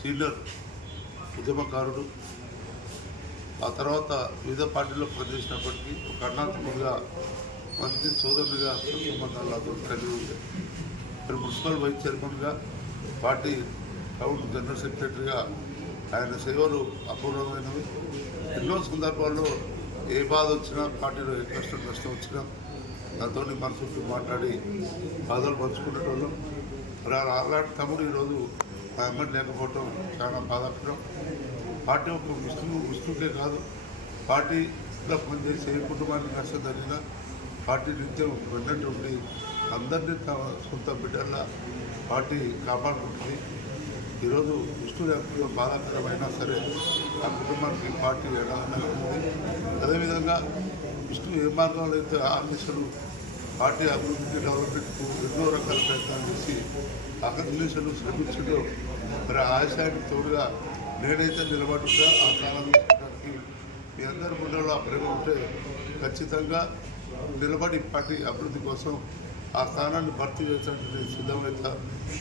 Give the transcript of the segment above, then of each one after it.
Senior ఉద్యమకారుడు, ఆ తర్వాత వివిధ పార్టీలో పనిచేసినప్పటికీ ఒక అన్నాత్మకుడిగా మంచి సోదరుడిగా సంబంధాలతో కలిగి ఉంది. మున్సిపల్ వైస్ చైర్మన్గా, పార్టీ టౌన్ జనరల్ సెక్రటరీగా ఆయన సేవలు అపూర్వమైనవి. ఎన్నో సందర్భాల్లో ఏ బాధ వచ్చినా, పార్టీలో ఏ కష్టం వచ్చినా దాంతో మనసు మాట్లాడి బాధలు పంచుకునేటోళ్ళం. మరి అలాంటి తమ్ముడు ఈరోజు ఆ అమ్మని లేకపోవటం చాలా బాధాకరం. పార్టీ ఒక ముస్లింకే కాదు, పార్టీలో పనిచేసే ఏ కుటుంబానికి నష్టం జరిగినా పార్టీ నిత్యం వెన్నట్టు ఉండి అందరినీ తమ సొంత బిడ్డల్లా పార్టీ కాపాడుకుంటుంది. ఈరోజు విష్ణు లేకపోతే బాధాకరమైనా సరే ఆ కుటుంబానికి పార్టీ ఎలాగైనా ఉంది. అదేవిధంగా విష్ణు ఏ మార్గంలో అయితే ఆర్మిషన్లు పార్టీ అభివృద్ధికి, డెవలప్మెంట్కు ఎన్నో రకాల ప్రయత్నాలు చేసి అకర్నిషన్లు శ్రమించడంలో మరి ఆశయానికి తోడుగా నేనైతే నిలబడుగా ఆ కాలంలో మీ అందరి ముందులో ఆ ప్రేమ ఉంటే ఖచ్చితంగా నిలబడి పార్టీ అభివృద్ధి కోసం ఆ స్థానాన్ని భర్తీ చేసేటువంటి సిద్ధమైతే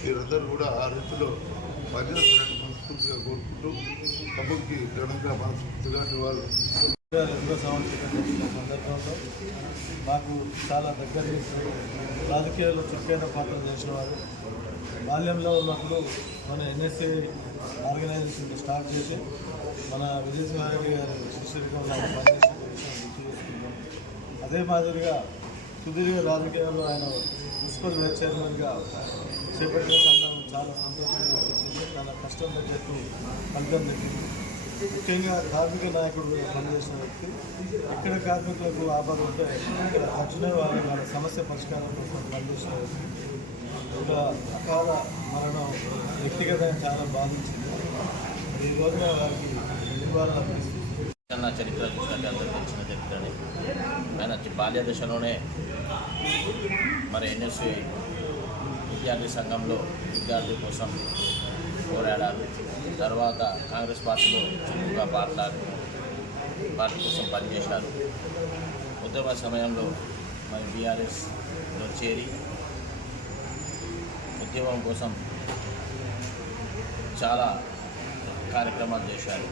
మీరందరూ కూడా ఆ రీతిలో పనిచేస్తారని మనస్ఫూర్తిగా కోరుకుంటూ తమ్ముడికి ఘనంగా మనస్ఫూర్తిగా నివాళులు. 2వ సంవత్సరం సందర్భంలో మాకు చాలా దగ్గర రాజకీయాల్లో చుట్టైన పాత్ర చేసిన వారు. బాల్యంలో ఉన్నప్పుడు మన ఎన్ఎస్ఏ ఆర్గనైజేషన్ స్టార్ట్ చేసి మన విజయసాయి గారి శిష్యుడిగా పనిచేసిన విషయం గుర్తు చేసుకుంటాం. అదే మాదిరిగా సుదీర్ఘ రాజకీయాల్లో ఆయన మున్సిపల్ వైస్ చైర్మన్గా చేపట్టిన సందర్భం చాలా సంతోషంగా అనిపించింది. తన కష్టం తగ్గట్టు ఫలితం దక్కింది. ముఖ్యంగా కార్మిక నాయకుడు పనిచేసిన వ్యక్తి ఎక్కడ కార్మికులకు ఆపద ఉంటే ఇక్కడ తక్షణమే వాళ్ళ సమస్య పరిష్కారం కోసం పనిచేసిన వ్యక్తి. ఒక అకాల మరణం వ్యక్తిగతంగా చాలా బాధించింది. ఈ రోజున వారికి నివారణ నా చరిత్ర చూసినట్టు అందరూ తెలిసిన చరిత్రని ఆయన బాల్య దశలోనే మరి ఎన్ఎస్సి విద్యార్థి సంఘంలో విద్యార్థి కోసం పోరాడారు. తర్వాత కాంగ్రెస్ పార్టీలో చురుకుగా పార్టీ కోసం పనిచేశారు. ఉద్యమ సమయంలో మరి బీఆర్ఎస్లో చేరి ఉద్యమం కోసం చాలా కార్యక్రమాలు చేశారు.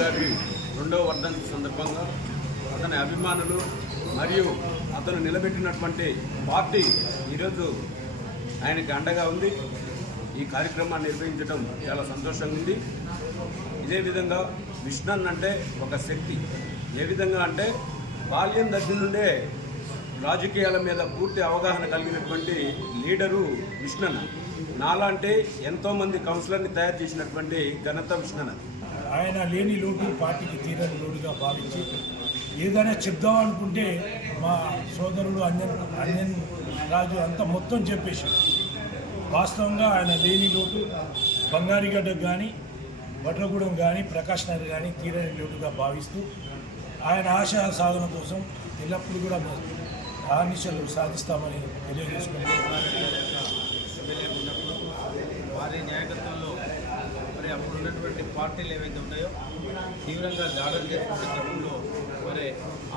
గారి 2వ వర్ధంతి సందర్భంగా అతని అభిమానులు మరియు అతను నిలబెట్టినటువంటి పార్టీ ఈరోజు ఆయనకి అండగా ఉంది. ఈ కార్యక్రమాన్ని నిర్వహించడం చాలా సంతోషంగా ఉంది. ఇదే విధంగా విష్ణన్ అంటే ఒక శక్తి. ఏ విధంగా అంటే బాల్యం దగ్గర నుండే రాజకీయాల మీద పూర్తి అవగాహన కలిగినటువంటి లీడరు విష్ణన్. నాలాంటి ఎంతోమంది కౌన్సిలర్ని తయారు చేసినటువంటి ఘనత విష్ణన్. ఆయన లేని లోటు పార్టీకి తీరని లోటుగా భావించి ఏదైనా చెప్దామనుకుంటే మా సోదరుడు అంజన్ రాజు అంతా మొత్తం చెప్పేశారు. వాస్తవంగా ఆయన లేని లోటు బంగారిగడ్డకు కానీ, వడ్లగూడెం కానీ, ప్రకాష్ నగర్ కానీ తీరని లోటుగా భావిస్తూ ఆయన ఆశయ సాధన కోసం ఎల్లప్పుడూ కూడా ఆనిషలు సాధిస్తామని తెలియజేసుకుంటున్నాం. వారి నాయకత్వంలో మరి అప్పుడు ఉన్నటువంటి పార్టీలు ఏవైతే ఉన్నాయో తీవ్రంగా దాడులు చేసినటువంటి క్రమంలో మరి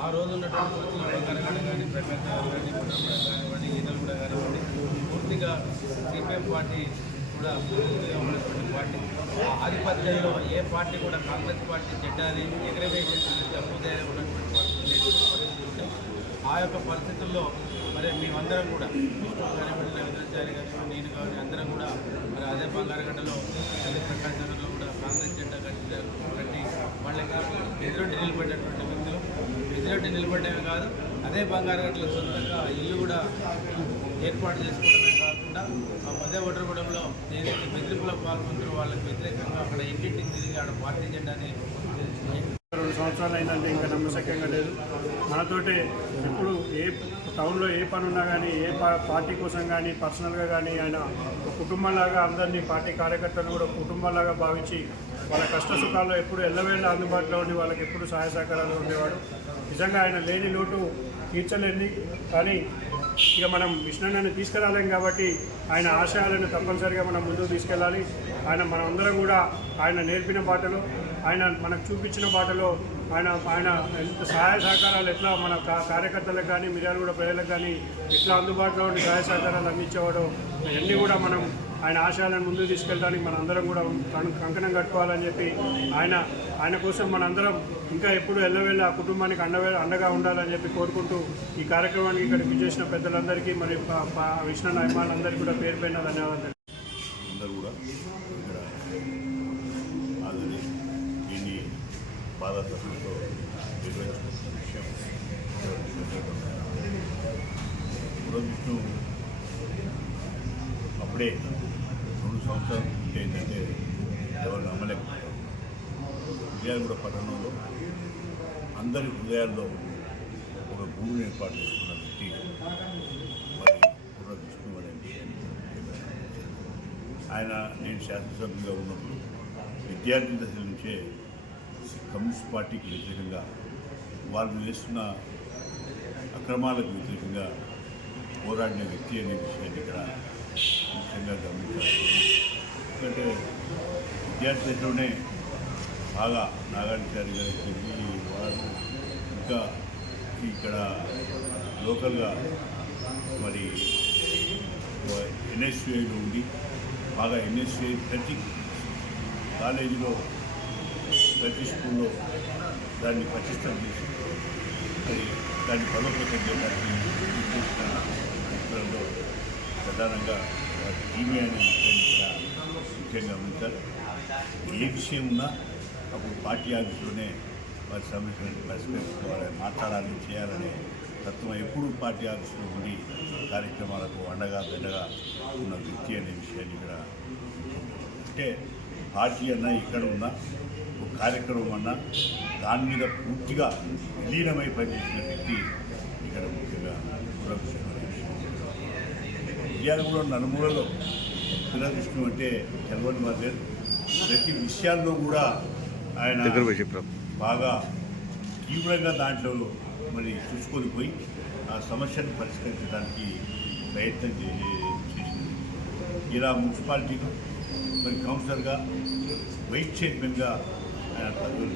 ఆ రోజు ఉన్నటువంటి బంగారగడ్డ కానీ, ప్రకాష్ నగర్ కానీ, కానివ్వండి, ఈదలగూడ కానివ్వండి, పూర్తిగా సిపిఎం పార్టీ కూడా పూర్తిగా ఉన్నటువంటి పార్టీ ఆధిపత్యంలో ఏ పార్టీ కూడా కాంగ్రెస్ పార్టీ జెండాని ఎగరవేసేటువంటి ఉన్నటువంటి పార్టీ ఆ యొక్క పరిస్థితుల్లో మరి మేమందరం కూడా విష్ణు కానివ్వండి, రవీంద్రాచారి గారు, నేను కానీ అందరం కూడా మరి అదే బంగారగడ్డలో అదే ప్రకాశ్ నగర్లో కూడా కాంగ్రెస్ జెండా కట్టి వాళ్ళకి ఎదురొడ్డి నిలబడ్డటువంటి వ్యక్తులు. ఎదురొడ్డి నిలబడ్డమే కాదు, అదే బంగారగడ్డలో సొంతంగా ఇల్లు కూడా ఏర్పాటు చేసుకోవడమే కాకుండా ఆ అదే ఒడ్రగూడెంలో ఏదైతే బెదిరింపులో పాల్గొంటారో వాళ్ళకి వ్యతిరేకంగా అక్కడ ఇంటింటికి తిరిగి ఆడ పార్టీ జెండాని 2 సంవత్సరాలు అయిందంటే ఇంకా నమ్మశక్యంగా లేదు. మనతోటే ఎప్పుడు ఏ టౌన్లో ఏ పని ఉన్నా కానీ, ఏ పార్టీ కోసం కానీ, పర్సనల్గా కానీ ఆయన ఒక కుటుంబంలాగా అందరినీ, పార్టీ కార్యకర్తలు కూడా కుటుంబంలాగా భావించి వాళ్ళ కష్ట సుఖాల్లో ఎప్పుడు ఎల్లవేళ్ళ అందుబాటులో ఉండి వాళ్ళకి ఎప్పుడు సహాయ సహకారాలు ఉండేవాడు. నిజంగా ఆయన లేని లోటు తీర్చలేంది. కానీ ఇక మనం విష్ణుని తీసుకురాలేం కాబట్టి ఆయన ఆశయాలను తప్పనిసరిగా మనం ముందుకు తీసుకెళ్ళాలి. మనందరం కూడా ఆయన నేర్పిన బాటలో, ఆయన మనకు చూపించిన బాటలో ఆయన ఎంత సహాయ సహకారాలు ఎట్లా మన కార్యకర్తలకు కానీ, మిర్యాలగూడ ప్రజలకు కానీ ఎట్లా అందుబాటులో ఉండి సహాయ సహకారాలు అందించేవాడో అవన్నీ కూడా మనం ఆయన ఆశయాలను ముందుకు తీసుకెళ్ళడానికి మనందరం కూడా కంకణం కట్టుకోవాలని చెప్పి ఆయన కోసం మనందరం ఇంకా ఎప్పుడు ఎల్లవేళ ఆ కుటుంబానికి అండగా ఉండాలని చెప్పి కోరుకుంటూ ఈ కార్యక్రమానికి ఇక్కడికి చేసిన పెద్దలందరికీ మరియు విష్ణు అభిమానులందరికీ కూడా పేరు పైన ధన్యవాదాలు. అందరూ కూడా ఇక్కడ హాజరై దీన్ని బాధాతత్వంతో నిర్వహించుకుంటున్న విషయం విష్ణు అప్పుడే 2 సంవత్సరాలు పూర్తి ఏంటంటే ఎవరు నమ్మలేకపోయారు. మిర్యాలగూడ పట్టణంలో అందరి హృదయాల్లో ఒక భూమిని ఏర్పాటు చేసుకున్న వ్యక్తి మరి విష్ణు అనే విషయాన్ని ఆయన నేను శాసనసభ్యుగా ఉన్నప్పుడు విద్యార్థి దశ నుంచే కమ్యూనిస్ట్ పార్టీకి వ్యతిరేకంగా వాళ్ళు చేస్తున్న అక్రమాలకు వ్యతిరేకంగా పోరాడిన వ్యక్తి అనే విషయాన్ని ఇక్కడ ముఖ్యంగా గమనించాలి. ఎందుకంటే విద్యార్థి దశలోనే బాగా నాగార్జున గారికి వెళ్ళి వారు ఇంకా ఇక్కడ లోకల్గా మరి ఎన్ఎస్యుఐలో ఉండి బాగా ఎన్ఎస్యుఐ ప్రతి కాలేజీలో ప్రతి స్కూల్లో దాన్ని పటిష్టం చేసి మరి దాన్ని బలోపేతం చేయడానికి చేసిన వ్యక్తులలో ప్రధానంగా టీవీ అనే విషయాన్ని కూడా ముఖ్యంగా గమనించాలి. ఏ విషయం ఉన్నా అప్పుడు పార్టీ ఆఫీసులోనే వారి సమస్యలను పరిష్కరించుకోవాలి, మాట్లాడాలి, చేయాలనే తత్వం ఎప్పుడూ పార్టీ ఆఫీసులో ఉండి కార్యక్రమాలకు అండగా బెండగా ఉన్న వ్యక్తి అనే విషయాన్ని ఇక్కడ అంటే పార్టీ అన్నా ఇక్కడ ఉన్న ఒక కార్యక్రమం అన్నా దాని మీద పూర్తిగా విలీనమై పనిచేసిన వ్యక్తి ఇక్కడ ముఖ్యంగా మిర్యాలగూడ నలుమూలలో విష్ణు అంటే తెలవని వారు లేరు. ప్రతి విషయాల్లో కూడా ఆయన బాగా తీవ్రంగా దాంట్లో మరి చూసుకొని పోయి ఆ సమస్యను పరిష్కరించడానికి ప్రయత్నం చేసింది. ఇలా మున్సిపాలిటీలో మరి కౌన్సిలర్గా వైస్ చైర్మన్గా ఆయన పదవులు